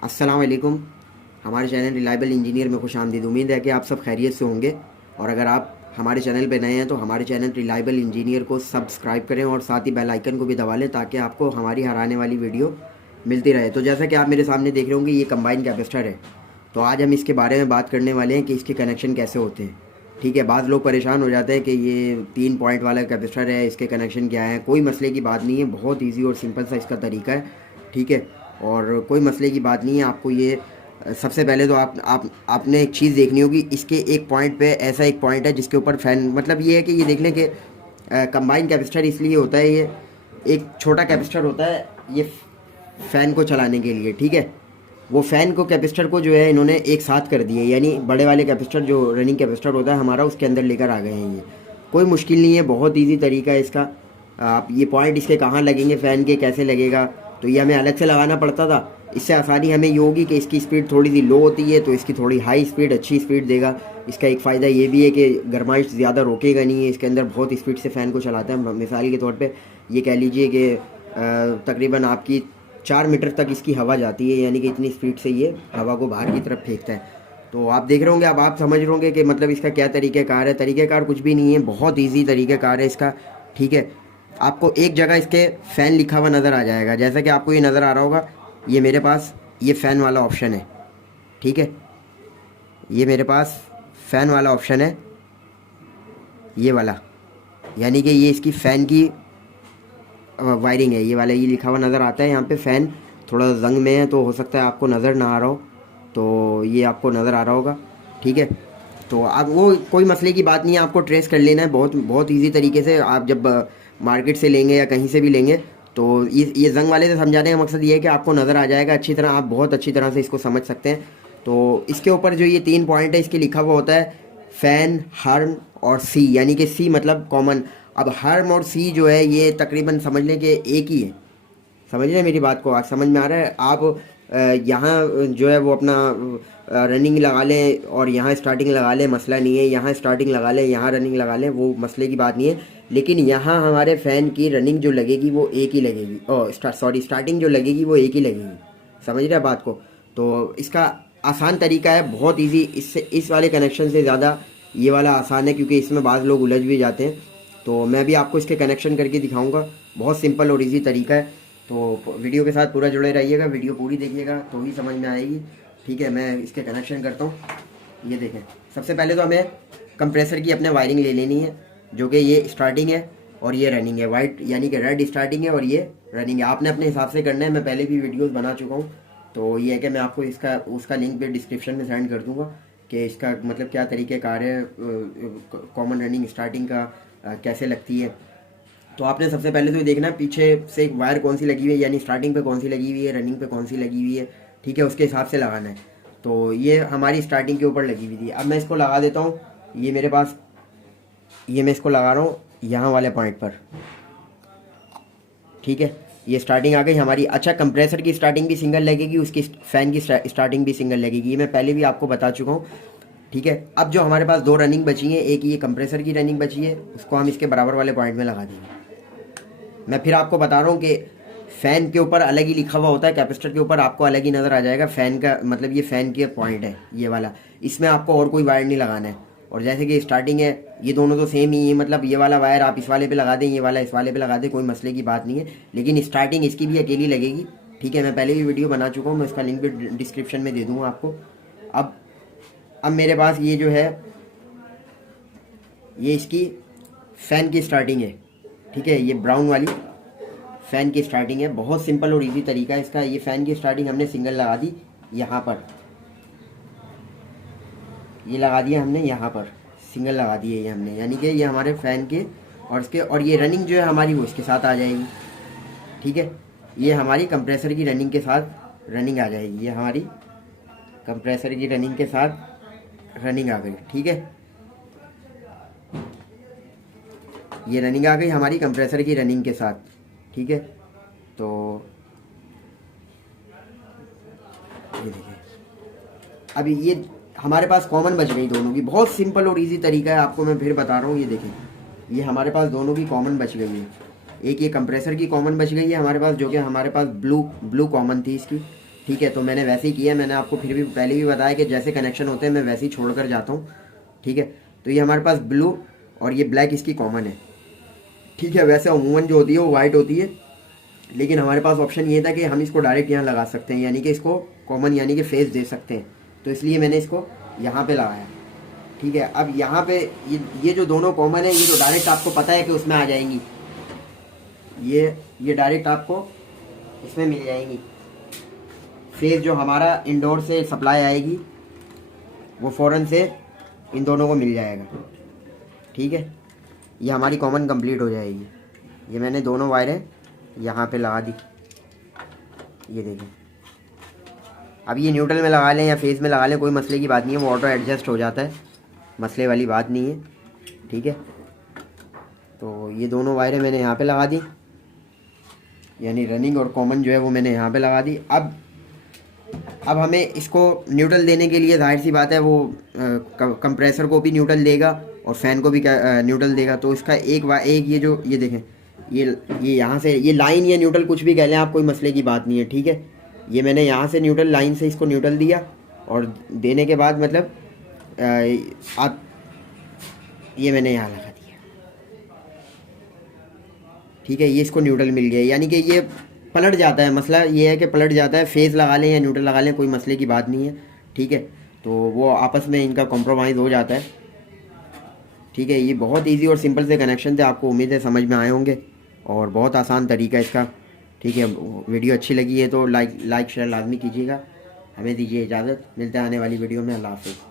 अस्सलाम वालेकुम। हमारे चैनल रिलायबल इंजीनियर में खुश आमदीद। उम्मीद है कि आप सब खैरियत से होंगे। और अगर आप हमारे चैनल पे नए हैं तो हमारे चैनल रिलायबल इंजीनियर को सब्सक्राइब करें और साथ ही बेल आइकन को भी दबा लें ताकि आपको हमारी हर आने वाली वीडियो मिलती रहे। तो जैसा कि आप मेरे सामने देख रहे होंगे, ये कंबाइन कैपेसिटर है। तो आज हम इसके बारे में बात करने वाले हैं कि इसके कनेक्शन कैसे होते हैं। ठीक है, बाज़ लोग परेशान हो जाते हैं कि ये 3 पॉइंट वाला कैपेसिटर है, इसके कनेक्शन क्या है। कोई मसले की बात नहीं है, बहुत ईजी और सिंपल सा इसका तरीका है। ठीक है, और कोई मसले की बात नहीं है। आपको ये सबसे पहले तो आपने एक चीज़ देखनी होगी। इसके एक पॉइंट पे ऐसा एक पॉइंट है जिसके ऊपर फ़ैन, मतलब ये है कि ये देख लें कि कंबाइन कैपेसिटर इसलिए होता है, ये एक छोटा कैपेसिटर होता है ये फ़ैन को चलाने के लिए। ठीक है, वो फ़ैन को कैपेसिटर को जो है इन्होंने एक साथ कर दिए, यानी बड़े वाले कैपेसिटर जो रनिंग कैपेसिटर होता है हमारा, उसके अंदर लेकर आ गए हैं। ये कोई मुश्किल नहीं है, बहुत ईजी तरीका है इसका। आप ये पॉइंट इसके कहाँ लगेंगे, फ़ैन के कैसे लगेगा, तो ये हमें अलग से लगाना पड़ता था। इससे आसानी हमें ये होगी कि इसकी स्पीड थोड़ी सी लो होती है तो इसकी थोड़ी हाई स्पीड अच्छी स्पीड देगा। इसका एक फ़ायदा ये भी है कि गर्माइश ज़्यादा रोकेगा नहीं है, इसके अंदर बहुत स्पीड से फ़ैन को चलाता है। मिसाल के तौर पे ये कह लीजिए कि तकरीबन आपकी 4 मीटर तक इसकी हवा जाती है, यानी कि इतनी स्पीड से ये हवा को बाहर की तरफ फेंकता है। तो आप देख रहे होंगे, अब आप समझ रहे होंगे कि मतलब इसका क्या तरीक़ाकार है। तरीक़ाकार कुछ भी नहीं है, बहुत ईजी तरीक़ाकार है इसका। ठीक है, आपको एक जगह इसके फ़ैन लिखा हुआ नज़र आ जाएगा, जैसा कि आपको ये नज़र आ रहा होगा। ये मेरे पास ये फ़ैन वाला ऑप्शन है। ठीक है, ये मेरे पास फ़ैन वाला ऑप्शन है, ये वाला, यानी कि ये इसकी फ़ैन की वायरिंग है। ये वाला ये लिखा हुआ नज़र आता है यहाँ पे। फ़ैन थोड़ा जंग में है तो हो सकता है आपको नज़र ना आ रहा हो, तो ये आपको नज़र आ रहा होगा। ठीक है, तो अब वो कोई मसले की बात नहीं है, आपको ट्रेस कर लेना है बहुत बहुत ईजी तरीके से। आप जब मार्केट से लेंगे या कहीं से भी लेंगे तो ये जंग वाले से समझाने का मकसद ये है कि आपको नज़र आ जाएगा अच्छी तरह, आप बहुत अच्छी तरह से इसको समझ सकते हैं। तो इसके ऊपर जो ये 3 पॉइंट है, इसके लिखा हुआ होता है फ़ैन, हर्म और सी, यानी कि सी मतलब कॉमन। अब हर्म और सी जो है ये तकरीबन समझ लें कि एक ही है। समझ रहे हैं मेरी बात को, आज समझ में आ रहा है। आप यहाँ जो है वो अपना रनिंग लगा लें और यहाँ स्टार्टिंग लगा लें, मसला नहीं है। यहाँ स्टार्टिंग लगा लें, यहाँ रनिंग लगा लें, वो मसले की बात नहीं है। लेकिन यहाँ हमारे फ़ैन की रनिंग जो लगेगी वो एक ही लगेगी, और स्टार्टिंग जो लगेगी वो एक ही लगेगी। समझ रहे हैं बात को। तो इसका आसान तरीका है, बहुत ईजी। इससे इस वाले कनेक्शन से ज़्यादा ये वाला आसान है, क्योंकि इसमें बाज़ लोग उलझ भी जाते हैं। तो मैं भी आपको इसके कनेक्शन करके दिखाऊंगा, बहुत सिंपल और इजी तरीका है। तो वीडियो के साथ पूरा जुड़े रहिएगा, वीडियो पूरी देखिएगा तो ही समझ में आएगी। ठीक है, मैं इसके कनेक्शन करता हूँ। ये देखें, सबसे पहले तो हमें कंप्रेसर की अपने वायरिंग ले लेनी है, जो कि ये स्टार्टिंग है और ये रनिंग है। वाइट यानी कि रेड स्टार्टिंग है और ये रनिंग है। आपने अपने हिसाब से करना है, मैं पहले भी वीडियोज़ बना चुका हूँ। तो ये है कि मैं आपको इसका उसका लिंक भी डिस्क्रिप्शन में सेंड कर दूँगा कि इसका मतलब क्या तरीक़ेकार है, कॉमन रनिंग स्टार्टिंग का कैसे लगती है। तो आपने सबसे पहले तो ये देखना है पीछे से एक वायर कौन सी लगी हुई है, यानी स्टार्टिंग पे कौन सी लगी हुई है, रनिंग पे कौन सी लगी हुई है। ठीक है, उसके हिसाब से लगाना है। तो ये हमारी स्टार्टिंग के ऊपर लगी हुई थी। अब मैं इसको लगा देता हूँ। ये मेरे पास, ये मैं इसको लगा रहा हूँ यहाँ वाले पॉइंट पर। ठीक है, ये स्टार्टिंग आ गई हमारी। अच्छा, कंप्रेसर की स्टार्टिंग भी सिंगल लगेगी, उसकी फ़ैन की स्टार्टिंग भी सिंगल लगेगी, ये मैं पहले भी आपको बता चुका हूँ। ठीक है, अब जो हमारे पास 2 रनिंग बची हैं, एक ये कंप्रेसर की रनिंग बची है, उसको हम इसके बराबर वाले पॉइंट में लगा देंगे। मैं फिर आपको बता रहा हूँ कि फ़ैन के ऊपर अलग ही लिखा हुआ होता है, कैपेसिटर के ऊपर आपको अलग ही नज़र आ जाएगा। फ़ैन का मतलब ये फ़ैन के पॉइंट है ये वाला, इसमें आपको और कोई वायर नहीं लगाना है। और जैसे कि स्टार्टिंग है, ये दोनों तो सेम ही है, मतलब ये वाला वायर आप इस वाले पे लगा दें, ये वाला इस वाले पे लगा दें, कोई मसले की बात नहीं है। लेकिन स्टार्टिंग इसकी भी अकेली लगेगी। ठीक है, मैं पहले भी वीडियो बना चुका हूँ, मैं उसका लिंक भी डिस्क्रिप्शन में दे दूँगा आपको। अब मेरे पास ये जो है, ये इसकी फ़ैन की स्टार्टिंग है। ठीक है, ये ब्राउन वाली फ़ैन की स्टार्टिंग है। बहुत सिंपल और इजी तरीका है इसका। ये फ़ैन की स्टार्टिंग हमने सिंगल लगा दी यहाँ पर, ये लगा दिया हमने यहाँ पर, सिंगल लगा दिए ये हमने, यानी कि ये हमारे फ़ैन के और इसके, और ये रनिंग जो है हमारी वो इसके साथ आ जाएगी। ठीक है, ये हमारी कंप्रेसर की रनिंग के साथ रनिंग आ जाएगी, ये हमारी कंप्रेसर की रनिंग के साथ रनिंग आ गई। ठीक है, ये रनिंग आ गई हमारी कंप्रेसर की रनिंग के साथ। ठीक है, तो ये देखिए, अभी ये हमारे पास कॉमन बच गई दोनों की। बहुत सिंपल और इजी तरीका है, आपको मैं फिर बता रहा हूँ। ये देखें, ये हमारे पास दोनों की कॉमन बच गई है। एक ये कंप्रेसर की कॉमन बच गई है हमारे पास, जो कि हमारे पास ब्लू कॉमन थी इसकी। ठीक है, तो मैंने वैसे ही किया। मैंने आपको फिर भी पहले भी बताया कि जैसे कनेक्शन होते हैं मैं वैसे ही छोड़ कर जाता हूँ। ठीक है, तो ये हमारे पास ब्लू और ये ब्लैक इसकी कॉमन है। ठीक है, वैसे अमूमन जो होती है वो वाइट होती है, लेकिन हमारे पास ऑप्शन ये था कि हम इसको डायरेक्ट यहाँ लगा सकते हैं, यानी कि इसको कॉमन यानी कि फेस दे सकते हैं, तो इसलिए मैंने इसको यहाँ पे लगाया। ठीक है, अब यहाँ पे ये जो दोनों कॉमन है, ये तो डायरेक्ट आपको पता है कि उसमें आ जाएंगी, ये डायरेक्ट आपको इसमें मिल जाएंगी। फेस जो हमारा इंडोर से सप्लाई आएगी वो फ़ौरन से इन दोनों को मिल जाएगा। ठीक है, ये हमारी कॉमन कंप्लीट हो जाएगी। ये मैंने दोनों वायरें यहाँ पे लगा दी, ये देखें। अब ये न्यूट्रल में लगा लें या फेस में लगा लें, कोई मसले की बात नहीं है, वो ऑटो एडजस्ट हो जाता है, मसले वाली बात नहीं है। ठीक है, तो ये दोनों वायरें मैंने यहाँ पे लगा दी, यानी रनिंग और कॉमन जो है वो मैंने यहाँ पे लगा दी। अब हमें इसको न्यूट्रल देने के लिए जाहिर सी बात है वो कंप्रेसर को भी न्यूट्रल देगा और फ़ैन को भी न्यूट्रल देगा। तो इसका एक ये देखें, ये यहाँ से ये लाइन या न्यूट्रल कुछ भी कह लें आप, कोई मसले की बात नहीं है। ठीक है, ये मैंने यहाँ से न्यूट्रल लाइन से इसको न्यूट्रल दिया और देने के बाद मतलब आप ये मैंने यहाँ लगा दिया। ठीक है, ये इसको न्यूट्रल मिल गया, यानी कि ये पलट जाता है। मसला ये है कि पलट जाता है, फेज़ लगा लें या न्यूट्रल लगा लें कोई मसले की बात नहीं है। ठीक है, तो वो आपस में इनका कॉम्प्रोमाइज़ हो जाता है। ठीक है, ये बहुत इजी और सिंपल से कनेक्शन थे, आपको उम्मीद है समझ में आए होंगे और बहुत आसान तरीका है इसका। ठीक है, वीडियो अच्छी लगी है तो लाइक शेयर लाजमी कीजिएगा। हमें दीजिए इजाज़त, मिलते हैं आने वाली वीडियो में। अल्लाह हाफ़िज़।